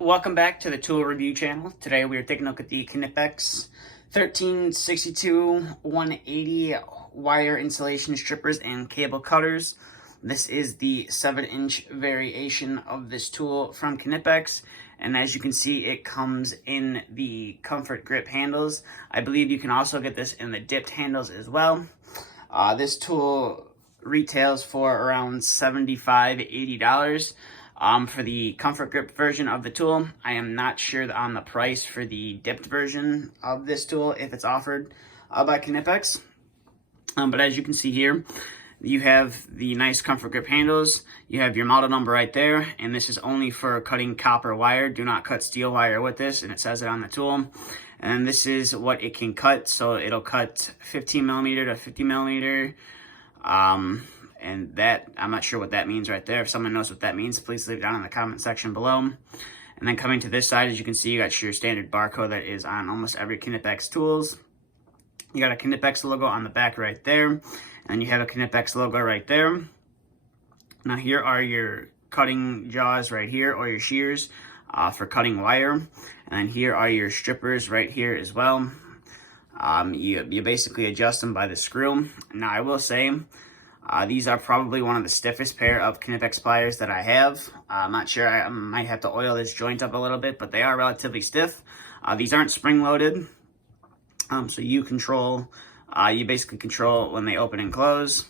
Welcome back to the tool review channel. Today we are taking a look at the Knipex 1362 180 wire insulation strippers and cable cutters. This is the 7-inch variation of this tool from Knipex, and as you can see, it comes in the comfort grip handles. I believe you can also get this in the dipped handles as well. This tool retails for around $75, $80. For the comfort grip version of the tool, I am not sure on the price for the dipped version of this tool if it's offered by Knipex. But as you can see here, you have the nice comfort grip handles. You have your model number right there, and this is only for cutting copper wire. Do not cut steel wire with this, and it says it on the tool. And this is what it can cut. So it'll cut 15 millimeter to 50 millimeter. And that, I'm not sure what that means right there. If someone knows what that means, please leave it down in the comment section below. And then coming to this side, as you can see, you got your standard barcode that is on almost every Knipex tools. You got a Knipex logo on the back right there, and you have a Knipex logo right there. Now here are your cutting jaws right here, or your shears for cutting wire. And then here are your strippers right here as well. You basically adjust them by the screw. Now I will say, these are probably one of the stiffest pair of Knipex pliers that I have. I'm not sure, I might have to oil this joint up a little bit, but they are relatively stiff. These aren't spring-loaded, so you basically control when they open and close.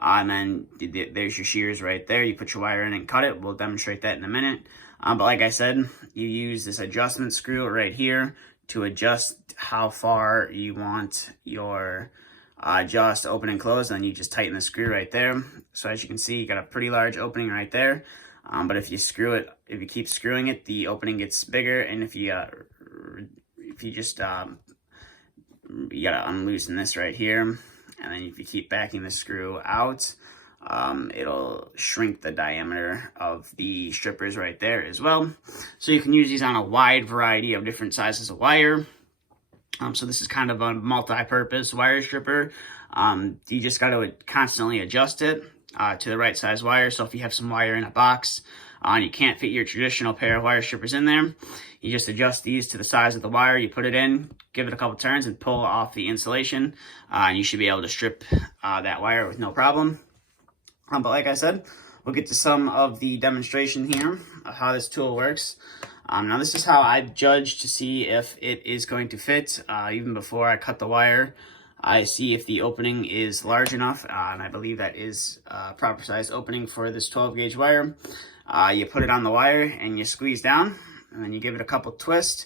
And then there's your shears right there. You put your wire in and cut it. We'll demonstrate that in a minute. But like I said, you use this adjustment screw right here to adjust how far you want your jaws to open and close, and then you just tighten the screw right there. So as you can see, you got a pretty large opening right there. But if you keep screwing it, the opening gets bigger. And if you just you gotta unloosen this right here, and then if you keep backing the screw out, it'll shrink the diameter of the strippers right there as well. So you can use these on a wide variety of different sizes of wire. So this is kind of a multi-purpose wire stripper. You just got to constantly adjust it to the right size wire. So if you have some wire in a box and you can't fit your traditional pair of wire strippers in there, you just adjust these to the size of the wire. You put it in, give it a couple turns, and pull off the insulation. And you should be able to strip that wire with no problem. But like I said, we'll get to some of the demonstration here of how this tool works. Now this is how I've judged to see if it is going to fit. Even before I cut the wire, I see if the opening is large enough, and I believe that is proper size opening for this 12 gauge wire. You put it on the wire and you squeeze down, and then you give it a couple twists,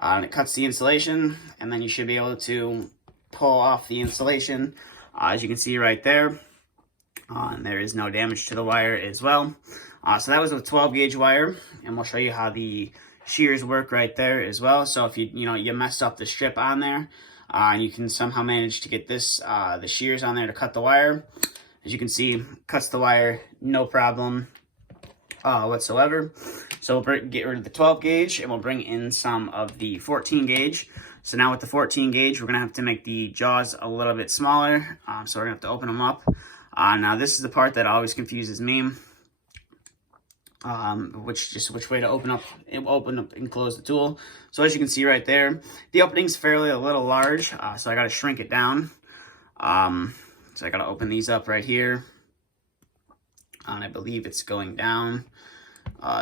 and it cuts the insulation, and then you should be able to pull off the insulation, as you can see right there. And there is no damage to the wire as well. So that was a 12 gauge wire, and we'll show you how the shears work right there as well. So if you messed up the strip on there, and you can somehow manage to get this the shears on there to cut the wire, as you can see, cuts the wire no problem whatsoever. So we'll get rid of the 12 gauge, and we'll bring in some of the 14 gauge. So now with the 14 gauge, we're gonna have to make the jaws a little bit smaller. So we're gonna have to open them up. Now this is the part that always confuses me. Which way to open up and close the tool. So as you can see right there, the opening's fairly a little large, so I gotta shrink it down. So I gotta open these up right here, and I believe it's going down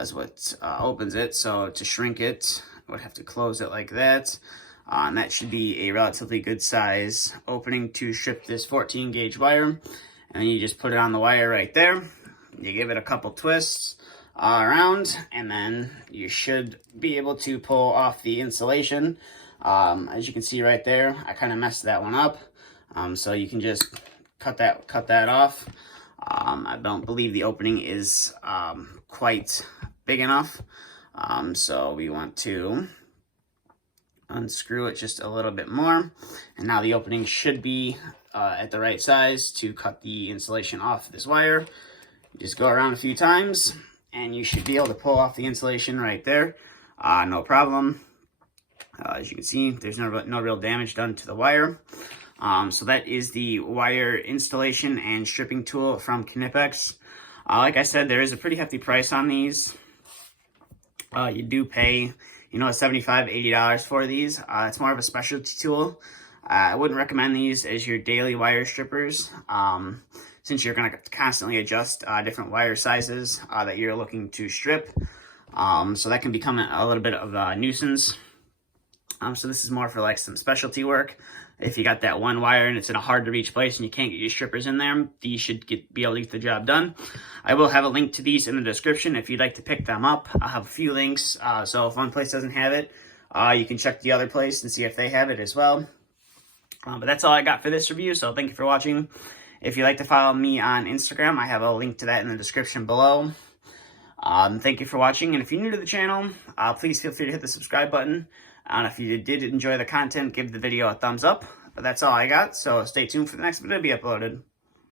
is what opens it. So to shrink it, I would have to close it like that, and that should be a relatively good size opening to strip this 14 gauge wire. And then you just put it on the wire right there. You give it a couple twists around, and then you should be able to pull off the insulation. As you can see right there, I kind of messed that one up, so you can just cut that off. I don't believe the opening is quite big enough, so we want to unscrew it just a little bit more, and now the opening should be at the right size to cut the insulation off this wire. Just go around a few times, and you should be able to pull off the insulation right there, no problem. As you can see, there's no real damage done to the wire. So that is the wire installation and stripping tool from Knipex. Like I said, there is a pretty hefty price on these. You do pay, you know, $75, $80 for these. It's more of a specialty tool. I wouldn't recommend these as your daily wire strippers, since you're going to constantly adjust different wire sizes that you're looking to strip. So that can become a little bit of a nuisance. So this is more for like some specialty work. If you got that one wire and it's in a hard to reach place and you can't get your strippers in there, these should be able to get the job done. I will have a link to these in the description if you'd like to pick them up. I'll have a few links, so if one place doesn't have it, you can check the other place and see if they have it as well. But that's all I got for this review, so thank you for watching. If you'd like to follow me on Instagram, I have a link to that in the description below. Thank you for watching, and if you're new to the channel, please feel free to hit the subscribe button. And if you did enjoy the content, give the video a thumbs up. But that's all I got, so stay tuned for the next video to be uploaded.